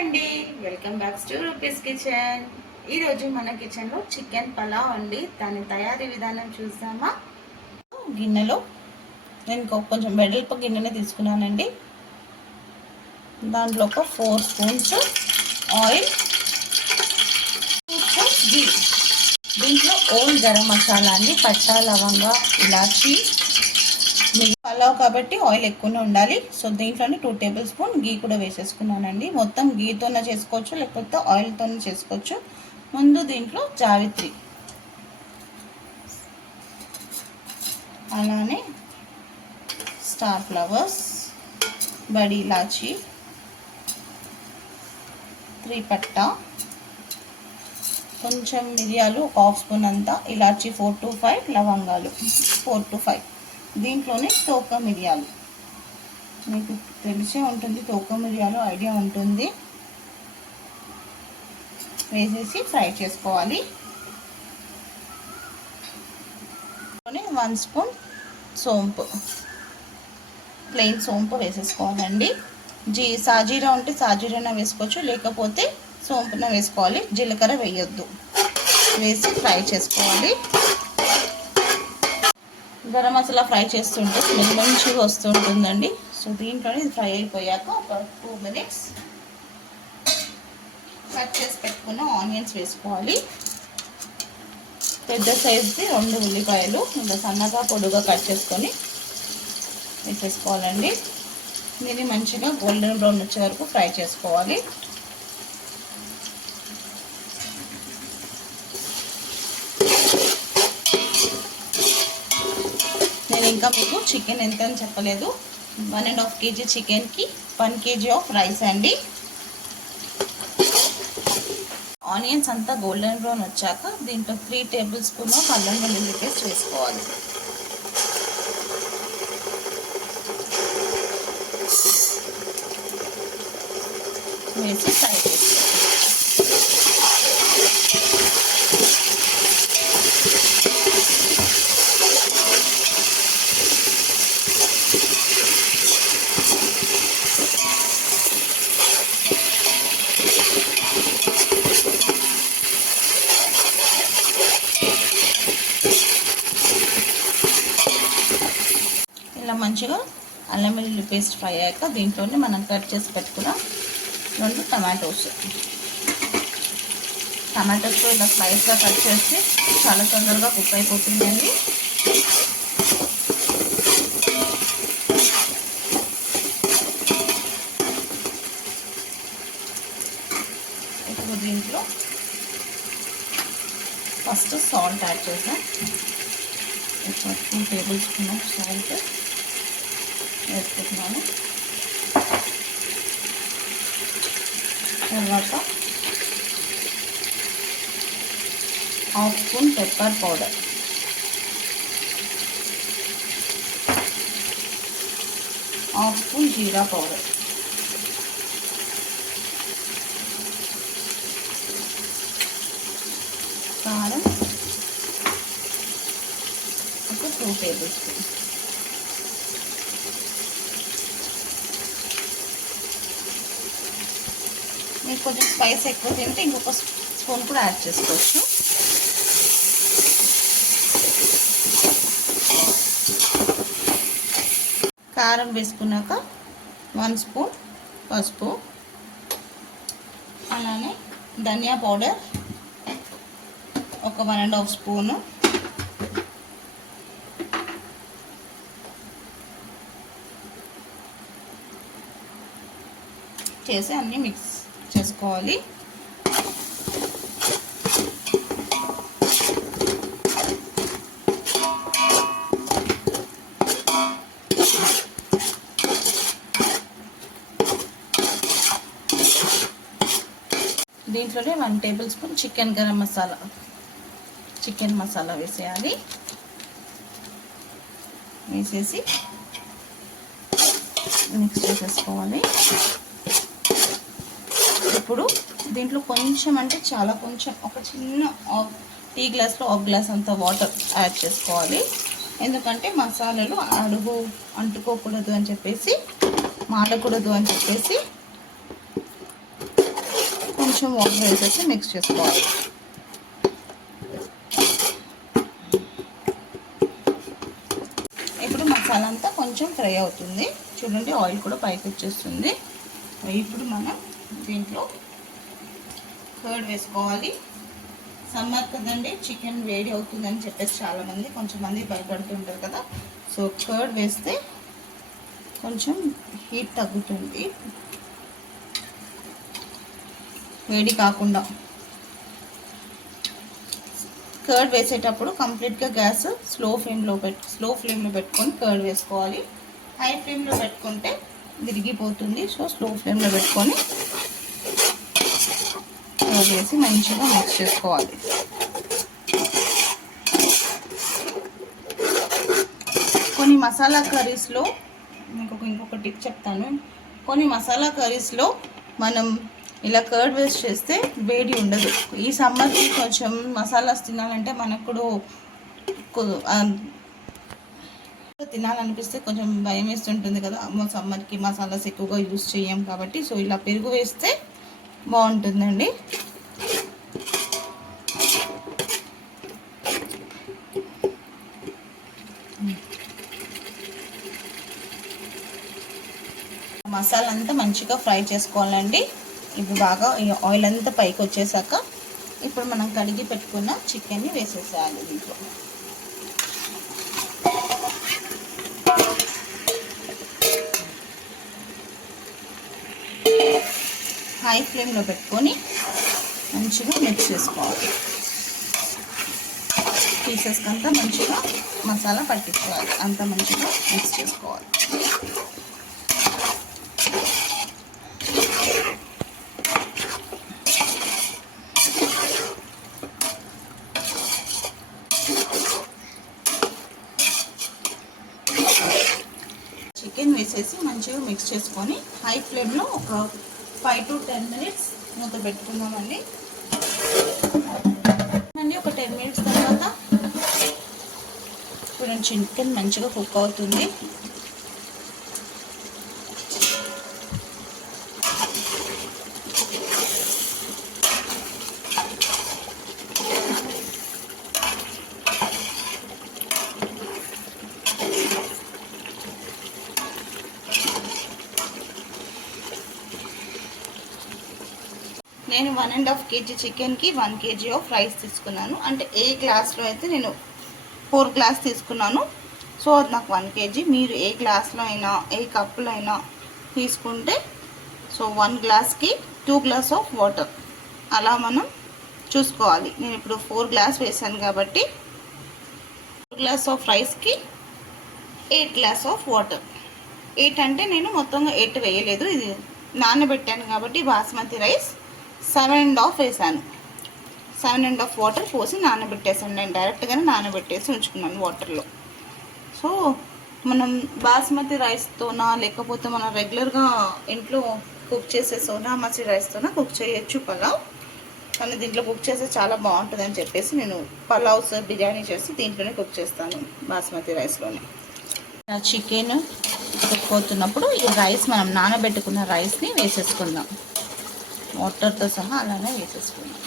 అండి, welcome back to rupees kitchen. ఈరోజు మన కిచెన్లో చికెన్ పలావ్ అండి. దాని తయారీ విధానం చూద్దామా. గిన్నెలో నేను కొంచెం వెడల్పు గిన్నెనే తీసుకున్నానండి. దాంట్లో ఒక 4 స్పూన్స్ ఆయిల్, 2 స్పూన్స్ ఘీ. దీంట్లో ఓల్ గరం మసాలా అండి, పట్టా లవంగా ఇలాచి. మీకు పలావ్ కాబట్టి ఆయిల్ ఎక్కువనే ఉండాలి. సో దీంట్లోనే 2 టేబుల్ స్పూన్ గీ కూడా వేసేసుకున్నానండి. మొత్తం గీతోనే చేసుకోవచ్చు, లేకపోతే ఆయిల్తోనే చేసుకోవచ్చు. ముందు దీంట్లో జావిత్రి, అలానే స్టార్ ఫ్లవర్స్, బడి ఇలాచి, 3 పట్టా, కొంచెం మిరియాలు, 1/2 స్పూన్ అంతా, ఇలాచి 4 to 5, లవంగాలు 4 to 5. దీంట్లోనే తోక మిరియాలు, మీకు తెలిసే ఉంటుంది, తోక మిరియాలు ఐడియా ఉంటుంది, వేసేసి ఫ్రై చేసుకోవాలి. 1 స్పూన్ సోంపు, ప్లెయిన్ సోంపు వేసేసుకోవాలండి. సాజీరా ఉంటే సాజీరాన వేసుకోవచ్చు, లేకపోతే సోంపున వేసుకోవాలి. జీలకర్ర వేయొద్దు. వేసి ఫ్రై చేసుకోవాలి. గరం మసాలా ఫ్రై చేస్తుంటే స్మెల్ మంచిగా వస్తుంటుందండి. సో దీంట్లోనే ఇది ఫ్రై అయిపోయాక ఒక 2 మినిట్స్ కట్ చేసి పెట్టుకున్న ఆనియన్స్ వేసుకోవాలి. పెద్ద సైజుది 2 ఉల్లిపాయలు ఇంకా సన్నగా పొడుగా కట్ చేసుకొని వేసేసుకోవాలండి. దీన్ని మంచిగా గోల్డెన్ బ్రౌన్ వచ్చే వరకు ఫ్రై చేసుకోవాలి. నేను ఇంకా మీకు చికెన్ ఎంత అని చెప్పలేదు. 1.5 kg చికెన్కి 1 kg ఆఫ్ రైస్ అండి. ఆనియన్స్ అంతా గోల్డెన్ బ్రౌన్ వచ్చాక దీంట్లో 3 టేబుల్ స్పూన్ ఆఫ్ అల్లం వెల్లుల్లి పేస్ట్ వేసుకోవాలి. వేసి ఫ్రై చేసుకోవాలి. ఇలా మంచిగా అల్లం వెల్లుల్లి పేస్ట్ ఫ్రై అయ్యాక దీంట్లోనే మనం కట్ చేసి పెట్టుకున్న 2 టమాటోస్ ఇలా స్లైస్గా కట్ చేస్తే చాలా తొందరగా కుక్ అయిపోతుందండి. ఇప్పుడు దీంట్లో ఫస్ట్ సాల్ట్ యాడ్ చేసాం. 2 టేబుల్ స్పూన్ ఆఫ్ సాల్ట్ వేసుకుంటున్నాను. తర్వాత 1/2 స్పూన్ పెప్పర్ పౌడర్, 1/2 స్పూన్ జీరా పౌడర్, కారం ఒక 2 టేబుల్ స్పూన్. మీకు కొంచెం స్పైస్ ఎక్కువ తింటే ఇంకొక స్పూన్ కూడా యాడ్ చేసుకోవచ్చు. కారం వేసుకున్నాక 1 స్పూన్ పసుపు, అలానే ధనియా పౌడర్ ఒక 1.5 స్పూను, చేసి అన్నీ మిక్స్ చేసుకోవాలి. దీంట్లోనే 1 టేబుల్ స్పూన్ చికెన్ మసాలా వేసేయాలి. వేసేసి మిక్స్ చేసేసుకోవాలి. ఇప్పుడు దీంట్లో కొంచెం అంటే చాలా కొంచెం, ఒక చిన్న టీ గ్లాస్లో 1 గ్లాస్ అంత వాటర్ యాడ్ చేసుకోవాలి. ఎందుకంటే మసాలాలు అడుగు అంటుకోకూడదు అని చెప్పేసి, మాడకూడదు అని చెప్పేసి కొంచెం వాటర్ వేసేసి మిక్స్ చేసుకోవాలి. ఇప్పుడు మసాలా అంతా కొంచెం ఫ్రై అవుతుంది. చూడండి ఆయిల్ కూడా పైకి వచ్చేస్తుంది. ఇప్పుడు మనం దీంట్లో కర్డ్ వేసుకోవాలి. సమ్మర్ కదండి, చికెన్ వేడి అవుతుందని చెప్పేసి చాలామంది కొంచెంమంది భయపడుతుంటారు కదా. సో కర్డ్ వేస్తే కొంచెం హీట్ తగ్గుతుంది, వేడి కాకుండా. కర్డ్ వేసేటప్పుడు కంప్లీట్గా గ్యాస్ స్లో ఫ్లేమ్లో పెట్టుకొని కర్డ్ వేసుకోవాలి. హై ఫ్లేమ్లో పెట్టుకుంటే విరిగిపోతుంది. సో స్లో ఫ్లేమ్లో పెట్టుకొని కర్డ్ వేసి మంచిగా మిక్స్ చేసుకోవాలి. కొన్ని మసాలా కర్రీస్లో ఇంకొక టిప్ చెప్తాను. కొన్ని మసాలా కర్రీస్లో మనం ఇలా కర్డ్ వేస్ట్ చేస్తే వేడి ఉండదు. ఈ సమ్మర్కి కొంచెం మసాలాస్ తినాలంటే మనకు కూడా తినాలనిపిస్తే కొంచెం భయం వేస్తుంటుంది కదా. సమ్మర్కి మసాలాస్ ఎక్కువగా యూజ్ చేయం కాబట్టి. సో ఇలా పెరుగు వేస్తే బాగుంటుందండి. మసాలా అంతా మంచిగా ఫ్రై చేసుకోవాలండి. ఇప్పుడు బాగా ఆయిల్ అంతా పైకి వచ్చేసాక ఇప్పుడు మనం కడిగి పెట్టుకున్న చికెన్ని వేసేసేయాలి దీంట్లో. హై ఫ్లేమ్లో పెట్టుకొని మంచిగా మిక్స్ చేసుకోవాలి. పీసెస్కి అంతా మంచిగా మసాలా పట్టించుకోవాలి, అంతా మంచిగా మిక్స్ చేసుకోవాలి. చికెన్ వేసేసి మంచిగా మిక్స్ చేసుకొని హై ఫ్లేమ్లో ఒక 5 to 10 minutes మూత పెట్టుకుందామండి. ఒక 10 minutes తర్వాత ఇప్పుడు చికెన్ మంచిగా కుక్ అవుతుంది. నేను 1.5 kg చికెన్కి 1 kg ఆఫ్ రైస్ తీసుకున్నాను. అంటే ఏ గ్లాస్లో అయితే నేను 4 గ్లాస్ తీసుకున్నాను. సో అది నాకు 1 kg. మీరు ఏ గ్లాస్లో అయినా ఏ కప్పులో అయినా తీసుకుంటే సో 1 గ్లాస్కి 2 గ్లాస్ ఆఫ్ వాటర్ అలా మనం చూసుకోవాలి. నేను ఇప్పుడు 4 గ్లాస్ వేసాను కాబట్టి 4 గ్లాస్ ఆఫ్ రైస్కి 8 గ్లాస్ ఆఫ్ వాటర్. 8 అంటే నేను మొత్తంగా 8 వేయలేదు, ఇది నానబెట్టాను కాబట్టి బాస్మతి రైస్ 7.5 వేసాను. 7.5 వాటర్ పోసి నానబెట్టేసాను. నేను డైరెక్ట్గానే నానబెట్టేసి ఉంచుకున్నాను వాటర్లో. సో మనం బాస్మతి రైస్తోనా లేకపోతే మనం రెగ్యులర్గా ఇంట్లో కుక్ చేసే సోనా మసూరి రైస్తోనా కుక్ చేయొచ్చు పలావ్. కానీ దీంట్లో కుక్ చేస్తే చాలా బాగుంటుంది అని చెప్పేసి నేను పలావ్స్ బిర్యానీ చేసి దీంట్లోనే కుక్ చేస్తాను, బాస్మతి రైస్లోనే. చికెన్ కుక్ అవుతున్నప్పుడు ఈ రైస్ మనం నానబెట్టుకున్న రైస్ని వేసేసుకుందాం. వాటర్తో సహా అలానే వేసేసుకుందాం.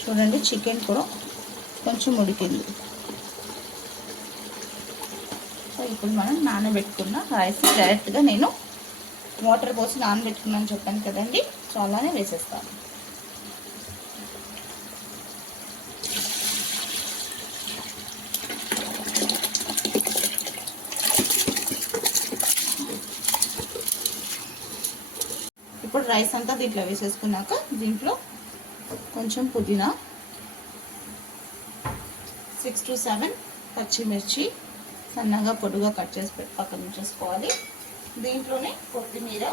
చూడండి చికెన్ కూడా కొంచెం ఉడికింది. సో ఇప్పుడు మనం నానబెట్టుకున్న రైస్ డైరెక్ట్గా నేను వాటర్ పోసి నానబెట్టుకున్నాను చెప్పాను కదండి. సో అలానే వేసేస్తాను. ఇప్పుడు రైస్ అంతా దీంట్లో వేసేసుకున్నాక దీంట్లో కొంచెం పుదీనా, 6 to 7 పచ్చిమిర్చి సన్నగా పొడుగా కట్ చేసి పక్కన ఉంచేసుకోవాలి. దీంట్లోనే కొత్తిమీర,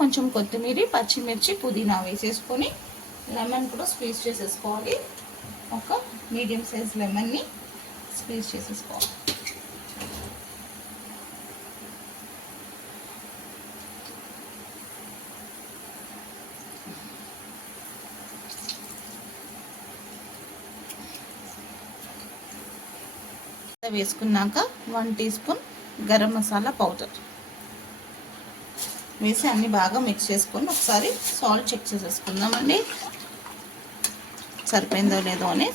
కొంచెం కొత్తిమీర, పచ్చిమిర్చి, పుదీనా వేసేసుకొని లెమన్ కూడా స్క్వీజ్ చేసేసుకోవాలి. ఒక మీడియం సైజ్ లెమన్ని స్క్వీజ్ చేసేసుకోవాలి. వేసుకున్నాక 1 teaspoon garam masala powder వేసి అన్నీ బాగా మిక్స్ చేసుకొని ఒకసారి సాల్ట్ చెక్ చేసేసుకుందామండి, సరిపోయిందో లేదో అని.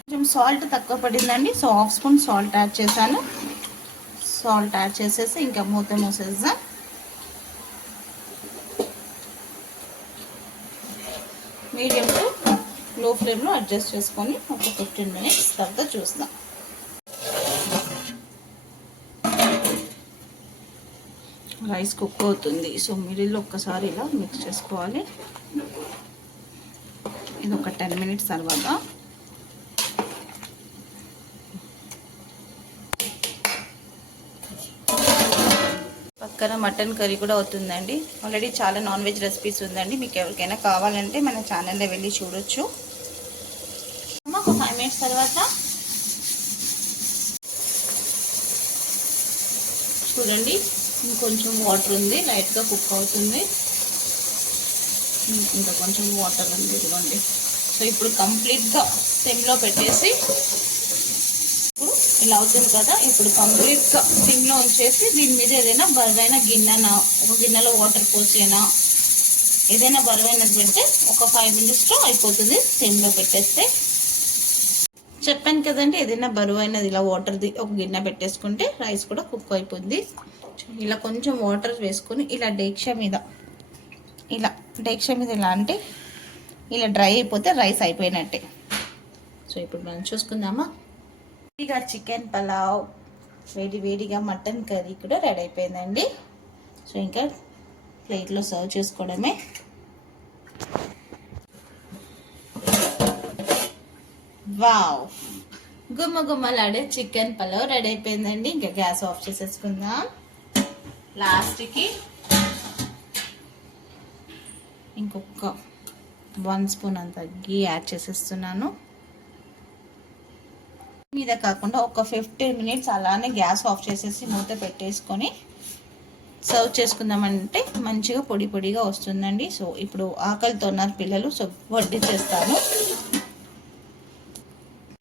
కొంచెం సాల్ట్ తక్కువ పడిందండి, సో 1/2 స్పూన్ సాల్ట్ యాడ్ చేశాను. సాల్ట్ యాడ్ చేసేసి ఇంకా మూత మూసేద్దాం. మీడియం టు లో ఫ్లేమ్లో అడ్జస్ట్ చేసుకొని ఒక 15 మినిట్స్ తర్వాత చూస్తాం. రైస్ కుక్ అవుతుంది, సో మిడిల్లో ఒక్కసారి ఇలా మిక్స్ చేసుకోవాలి. ఇది ఒక 10 మినిట్స్ తర్వాత పక్కన మటన్ కర్రీ కూడా అవుతుందండి. ఆల్రెడీ చాలా నాన్ వెజ్ రెసిపీస్ ఉందండి, మీకు ఎవరికైనా కావాలంటే మన ఛానల్లో వెళ్ళి చూడొచ్చు. ఒక 5 మినిట్స్ తర్వాత చూడండి, ఇంకొంచెం వాటర్ ఉంది, లైట్గా కుక్ అవుతుంది. ఇంకా కొంచెం వాటర్ ఉంది, ఇదిగోండి. సో ఇప్పుడు కంప్లీట్గా సిమ్లో పెట్టేసి ఇలా అవుతుంది కదా, ఇప్పుడు కంప్లీట్గా సిమ్లో ఉంచేసి దీని మీద ఏదైనా బరువైన గిన్నెన, ఒక గిన్నెలో వాటర్ పోసేనా ఏదైనా బరువైనది పెడితే ఒక 5 మినిట్స్లో అయిపోతుంది సిమ్లో పెట్టేస్తే. చెప్పాను కదండి, ఏదైనా బరువైనది ఇలా వాటర్ది ఒక గిన్నె పెట్టేసుకుంటే రైస్ కూడా కుక్ అయిపోద్ది. ఇలా కొంచెం వాటర్ వేసుకొని ఇలా డేక్షా మీద ఇలా అంటే ఇలా డ్రై అయిపోతే రైస్ అయిపోయినట్టే. సో ఇప్పుడు మనం చూసుకుందామా. వేడిగా చికెన్ పలావ్, వేడిగా మటన్ కర్రీ కూడా రెడీ అయిపోయిందండి. సో ఇంకా ప్లేట్లో సర్వ్ చేసుకోవడమే. వావ్, గుమ్మలాడే చికెన్ పలావ్ రెడీ అయిపోయిందండి. ఇంకా గ్యాస్ ఆఫ్ చేసేసుకుందాం. లాస్ట్కి ఇంకొక 1 స్పూన్ అంత గీ యాడ్ చేసేస్తున్నాను. మీద కాకుండా ఒక 15 మినిట్స్ అలానే గ్యాస్ ఆఫ్ చేసేసి మూత పెట్టేసుకొని సర్వ్ చేసుకుందామంటే మంచిగా పొడిగా వస్తుందండి. సో ఇప్పుడు ఆకలితో ఉన్నారు పిల్లలు, సో వడ్డించేస్తాను.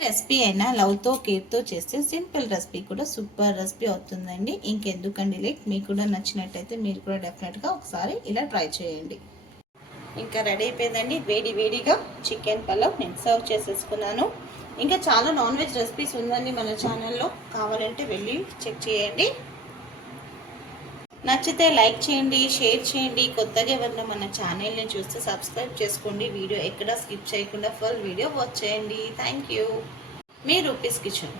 రెసిపీ అయినా లవ్తో కేర్తో చేస్తే సింపుల్ రెసిపీ కూడా సూపర్ రెసిపీ అవుతుందండి. ఇంకెందుకండి లేట్, మీకు కూడా నచ్చినట్టయితే మీరు కూడా డెఫినెట్గా ఒకసారి ఇలా ట్రై చేయండి. ఇంకా రెడీ అయిపోయిందండి వేడిగా చికెన్ పలావ్. నేను సర్వ్ చేసేసుకున్నాను. ఇంకా చాలా నాన్ వెజ్ రెసిపీస్ ఉందండి మన ఛానల్లో, కావాలంటే వెళ్ళి చెక్ చేయండి. నచ్చితే లైక్ చేయండి, షేర్ చేయండి. కొత్తగా ఎవరైనా మన ఛానల్ని చూస్తే సబ్స్క్రైబ్ చేసుకోండి. వీడియో ఎక్కడ స్కిప్ చేయకుండా ఫుల్ వీడియో వాచ్ చేయండి. Thank you. Me rupees kitchen.